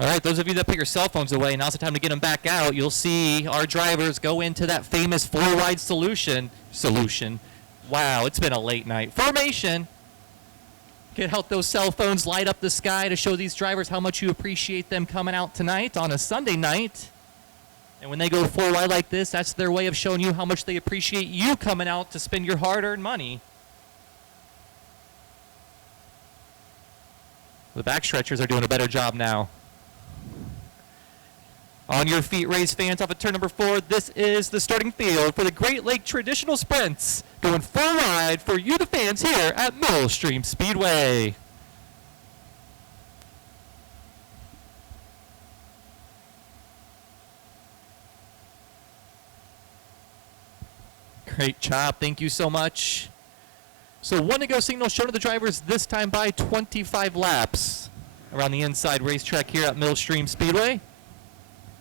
All right, those of you that put your cell phones away, now's the time to get them back out. You'll see our drivers go into that famous four-wide solution. Wow, it's been a late night. Formation. Get out those cell phones, light up the sky to show these drivers how much you appreciate them coming out tonight on a Sunday night. And when they go four-wide like this, that's their way of showing you how much they appreciate you coming out to spend your hard-earned money. The backstretchers are doing a better job now. On your feet, race fans, off of turn number 4, this is the starting field for the Great Lake Traditional Sprints. Going full ride for you, the fans, here at Millstream Speedway. Great job. Thank you so much. So 1 to go signal shown to the drivers, this time by 25 laps around the inside racetrack here at Millstream Speedway.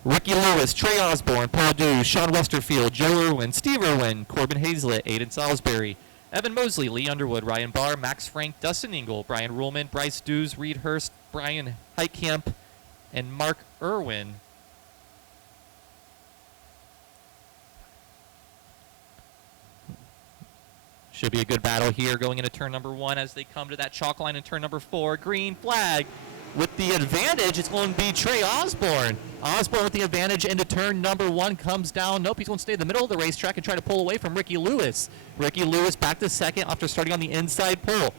Ricky Lewis, Trey Osborne, Paul Dews, Sean Westerfield, Joe Irwin, Steve Irwin, Corbin Hazlett, Aiden Salisbury, Evan Mosley, Lee Underwood, Ryan Barr, Max Frank, Dustin Engel, Brian Ruhlman, Bryce Dews, Reed Hurst, Brian Heitkamp, and Mark Irwin. Should be a good battle here going into turn number 1 as they come to that chalk line in turn number 4. Green flag. With the advantage, it's going to be Trey Osborne. Osborne with the advantage into turn number 1 comes down. Nope, he's going to stay in the middle of the racetrack and try to pull away from Ricky Lewis. Ricky Lewis back to second after starting on the inside pole.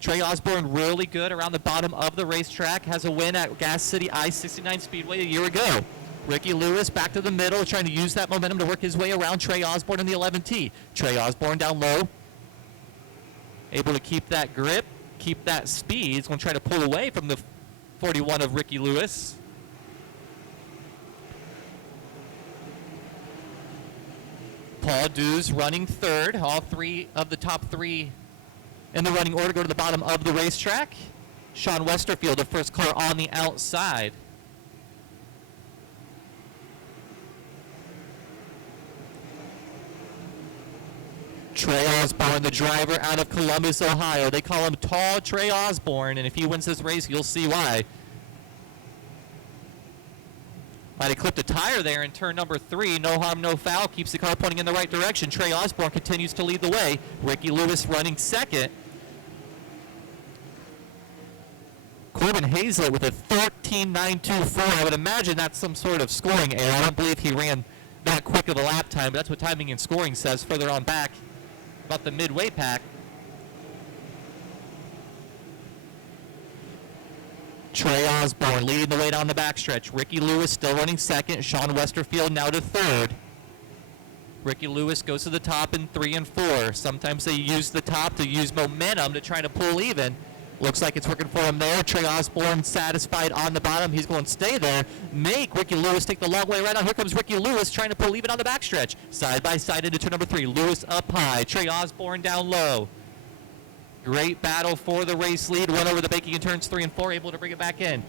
Trey Osborne really good around the bottom of the racetrack. Has a win at Gas City I-69 Speedway a year ago. Ricky Lewis back to the middle, trying to use that momentum to work his way around Trey Osborne in the 11T. Trey Osborne down low. Able to keep that grip, keep that speed. He's going to try to pull away from the 41 of Ricky Lewis. Paul Dews running third. All 3 of the top 3 in the running order go to the bottom of the racetrack. Sean Westerfield, the first car on the outside. Trey Osborne, the driver out of Columbus, Ohio. They call him Tall Trey Osborne, and if he wins this race, you'll see why. Might have clipped a tire there in turn number 3. No harm, no foul. Keeps the car pointing in the right direction. Trey Osborne continues to lead the way. Ricky Lewis running second. Corbin Hazlett with a 13.924. I would imagine that's some sort of scoring error. I don't believe he ran that quick of a lap time, but that's what timing and scoring says further on back about the midway pack. Trey Osborne leading the way down the backstretch. Ricky Lewis still running second. Sean Westerfield now to third. Ricky Lewis goes to the top in 3 and 4. Sometimes they use the top to use momentum to try to pull even. Looks like it's working for him there. Trey Osborne satisfied on the bottom. He's going to stay there. Make Ricky Lewis take the long way around. Now here comes Ricky Lewis trying to pull even on the backstretch. Side by side into turn number 3. Lewis up high. Trey Osborne down low. Great battle for the race lead. Went over the baking in turns 3 and 4. Able to bring it back in.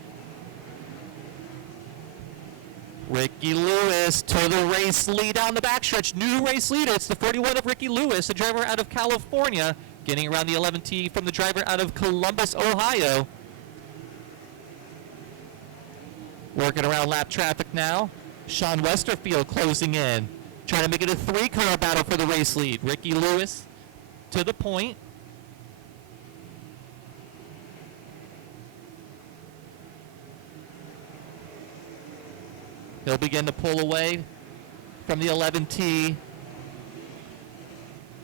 Ricky Lewis to the race lead down the backstretch. New race leader. It's the 41 of Ricky Lewis, a driver out of California. Getting around the 11T from the driver out of Columbus, Ohio. Working around lap traffic now. Sean Westerfield closing in. Trying to make it a 3-car battle for the race lead. Ricky Lewis to the point. He'll begin to pull away from the 11T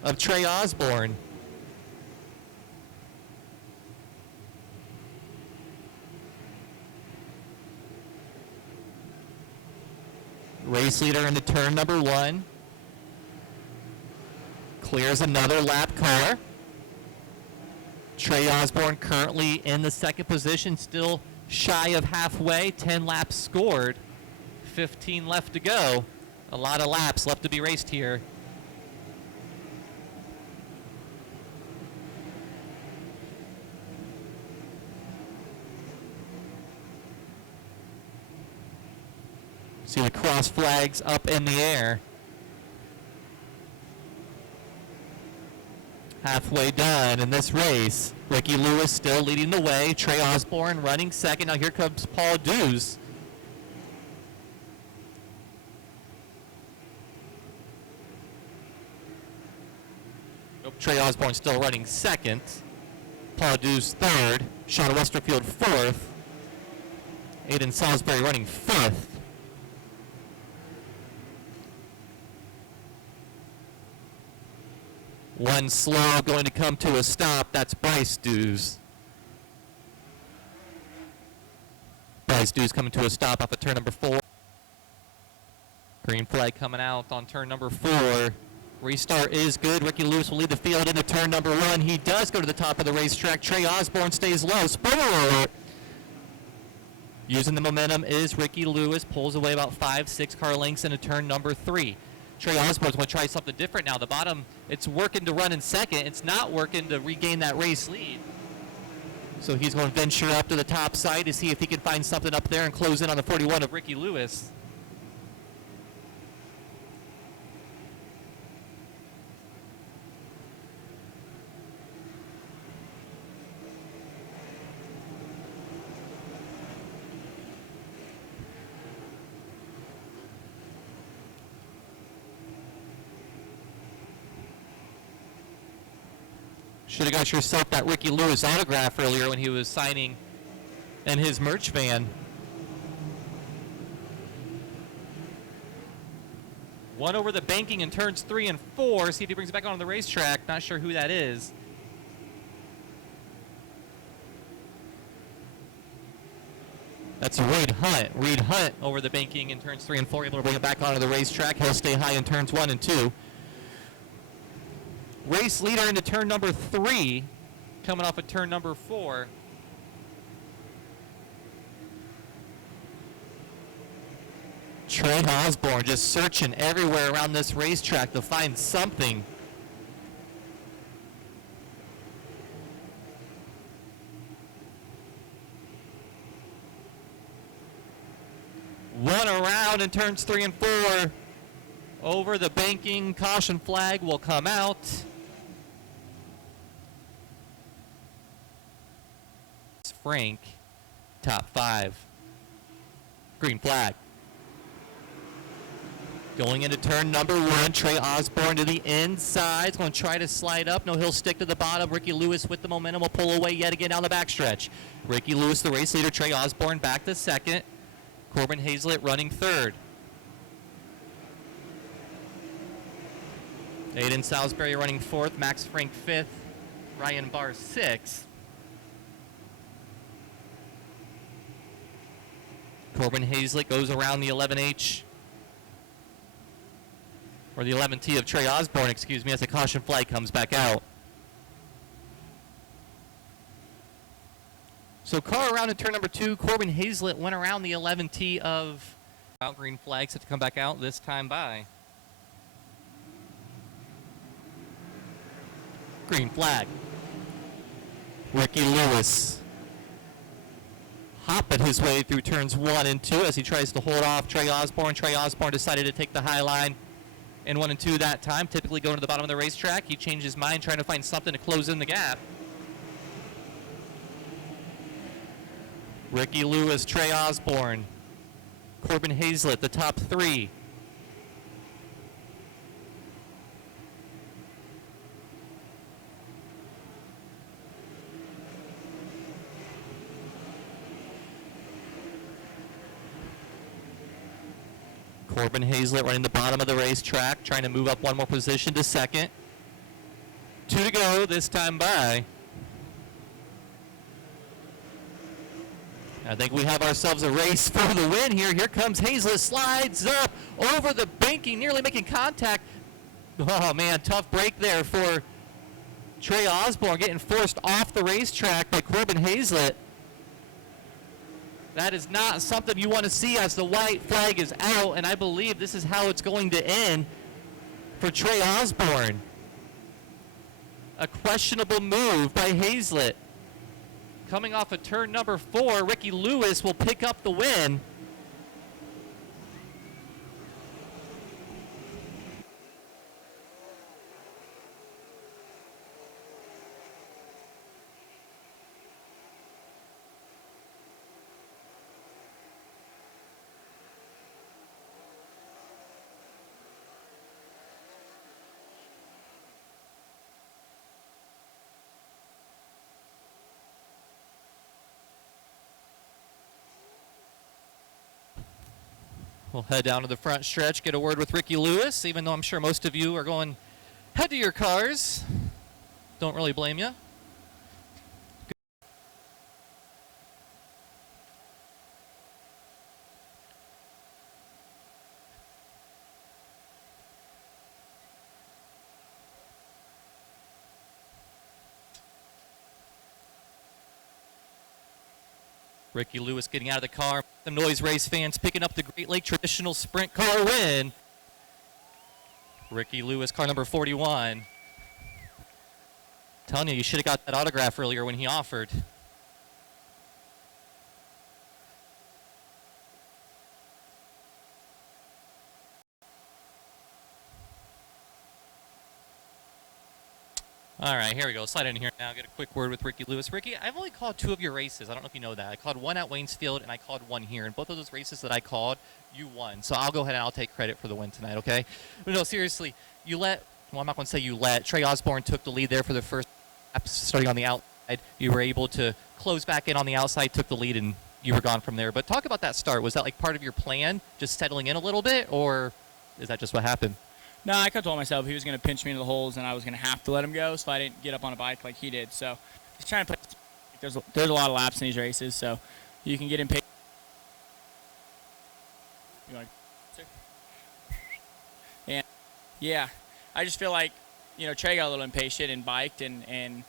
of Trey Osborne. Race leader into turn number 1. Clears another lap car. Trey Osborne currently in the second position, still shy of halfway. 10 laps scored. 15 left to go. A lot of laps left to be raced here. See the cross flags up in the air. Halfway done in this race. Ricky Lewis still leading the way. Trey Osborne running second. Now here comes Paul Dews. Trey Osborne still running second. Paul Dews third. Sean Westerfield fourth. Aiden Salisbury running fifth. One slow going to come to a stop. That's Bryce Dews. Bryce Dews coming to a stop off of turn number 4. Green flag coming out on turn number 4. Restart is good. Ricky Lewis will lead the field into turn number 1. He does go to the top of the racetrack. Trey Osborne stays low. Spoiler alert. Using the momentum is Ricky Lewis. Pulls away about 5-6 car lengths into turn number 3. Trey Osborne's going to try something different now. The bottom, it's working to run in second. It's not working to regain that race lead. So he's going to venture up to the top side to see if he can find something up there and close in on the 41 of Ricky Lewis. Should have got yourself that Ricky Lewis autograph earlier when he was signing in his merch van. One over the banking in turns 3 and 4. See if he brings it back on the racetrack. Not sure who that is. That's Reed Hunt. Reed Hunt over the banking in turns 3 and 4. Able to bring it back onto the racetrack. He'll stay high in turns 1 and 2. Race leader into turn number 3, coming off of turn number 4. Trey Osborne just searching everywhere around this racetrack to find something. One around in turns 3 and 4. Over the banking, caution flag will come out. Frank, top 5. Green flag. Going into turn number 1, Trey Osborne to the inside. He's going to try to slide up. No, he'll stick to the bottom. Ricky Lewis with the momentum will pull away yet again down the backstretch. Ricky Lewis, the race leader. Trey Osborne back to second. Corbin Hazlett running third. Aiden Salisbury running 4th. Max Frank 5th. Ryan Barr 6th. Corbin Hazlett goes around the 11H, or the 11T of Trey Osborne, excuse me, as the caution flag comes back out. So car around in turn number 2, Corbin Hazlett went around the 11T of green flag set to come back out, this time by. Green flag. Ricky Lewis hopping his way through turns 1 and 2 as he tries to hold off Trey Osborne. Trey Osborne decided to take the high line in 1 and 2 that time, typically going to the bottom of the racetrack. He changed his mind, trying to find something to close in the gap. Ricky Lewis, Trey Osborne, Corbin Hazlett, the top 3. Corbin Hazlett running the bottom of the racetrack, trying to move up one more position to second. 2 to go, this time by. I think we have ourselves a race for the win here. Here comes Hazlett, slides up over the banking, nearly making contact. Oh man, tough break there for Trey Osborne, getting forced off the racetrack by Corbin Hazlett. That is not something you want to see as the white flag is out, and I believe this is how it's going to end for Trey Osborne. A questionable move by Hazlett. Coming off of turn number 4, Ricky Lewis will pick up the win. We'll head down to the front stretch, get a word with Ricky Lewis, even though I'm sure most of you are going, head to your cars. Don't really blame you. Ricky Lewis getting out of the car. Some noise, race fans picking up the Great Lake traditional sprint car win. Ricky Lewis, car number 41. Telling you should have got that autograph earlier when he offered. All right, here we go. Slide in here now. Get a quick word with Ricky Lewis. Ricky, I've only called 2 of your races. I don't know if you know that. I called one at Waynesfield, and I called one here. And both of those races that I called, you won. So I'll go ahead and I'll take credit for the win tonight, okay? But no, seriously, you let, well, I'm not going to say you let. Trey Osborne took the lead there for the first lap, starting on the outside. You were able to close back in on the outside, took the lead, and you were gone from there. But talk about that start. Was that like part of your plan, just settling in a little bit, or is that just what happened? No, I kind of told myself he was going to pinch me into the holes and I was going to have to let him go, so I didn't get up on a bike like he did. So just trying to play. There's a lot of laps in these races, so you can get impatient. You want to? And yeah, I just feel like Trey got a little impatient and biked, and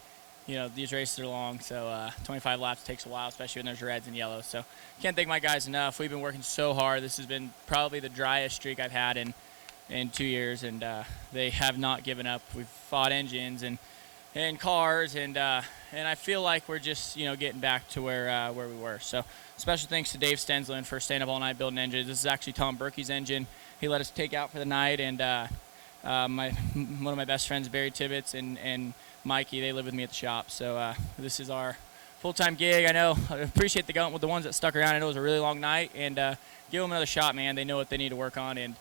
these races are long, so 25 laps takes a while, especially when there's reds and yellows. So can't thank my guys enough. We've been working so hard. This has been probably the driest streak I've had in 2 years, and they have not given up. We've fought engines and cars, and I feel like we're just getting back to where we were. So special thanks to Dave Stenslin for staying up all night building engines. This is actually Tom Berkey's engine. He let us take out for the night, and one of my best friends, Barry Tibbetts, and Mikey, they live with me at the shop. So this is our full-time gig. I know. I appreciate the ones that stuck around. I know it was a really long night, and give them another shot, man. They know what they need to work on, and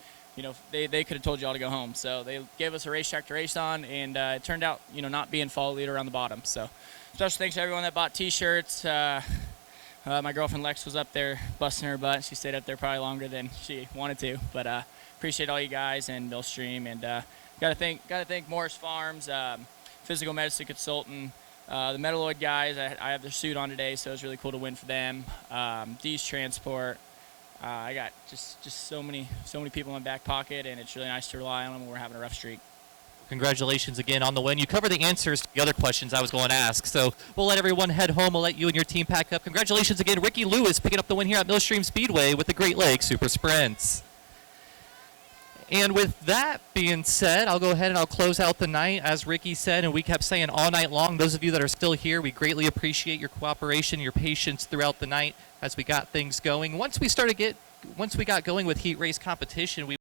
they could have told you all to go home. So they gave us a racetrack to race on, and it turned out, not being follow leader around the bottom. So special thanks to everyone that bought T-shirts. My girlfriend Lex was up there busting her butt. She stayed up there probably longer than she wanted to. But appreciate all you guys and Millstream. And gotta thank Morris Farms, physical medicine consultant, the Metalloid guys. I have their suit on today, so it was really cool to win for them. D's Transport. I got just so many people in my back pocket, and it's really nice to rely on them when we're having a rough streak. Congratulations again on the win. You covered the answers to the other questions I was going to ask, so we'll let everyone head home. We'll let you and your team pack up. Congratulations again, Ricky Lewis, picking up the win here at Millstream Speedway with the Great Lakes Super Sprints. And with that being said, I'll go ahead and I'll close out the night. As Ricky said, and we kept saying all night long, those of you that are still here, we greatly appreciate your cooperation, your patience throughout the night as we got things going. Once we got going with heat race competition, we